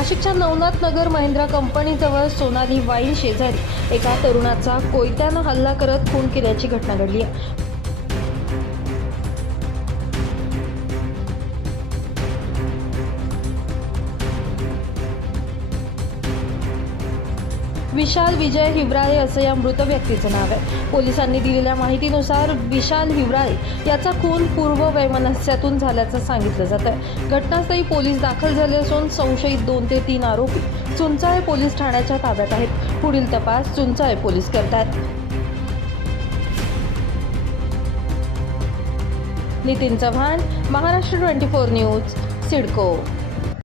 नाशिकच्या नवनाथ नगर महिंद्रा कंपनीजवळ सोनाली वाईन शेजारी एका तरुणाचा कोयत्यानं हल्ला करत खून केल्याची घटना घडली आहे. विशाल विजय हिवराळे असं या मृत व्यक्तीचं नाव आहे. पोलिसांनी दिलेल्या माहितीनुसार विशाल हिवराळे याचा खून पूर्व वैमनस्यातून झाल्याचं सांगितलं जातंय. घटनास्थळी पोलीस दाखल झाले असून संशयित 2 ते 3 आरोपी चुंचाळे पोलीस ठाण्याच्या ताब्यात आहेत. पुढील तपास चुंचाळे पोलीस करतात. नितीन चव्हाण, महाराष्ट्र 24 न्यूज, सिडको.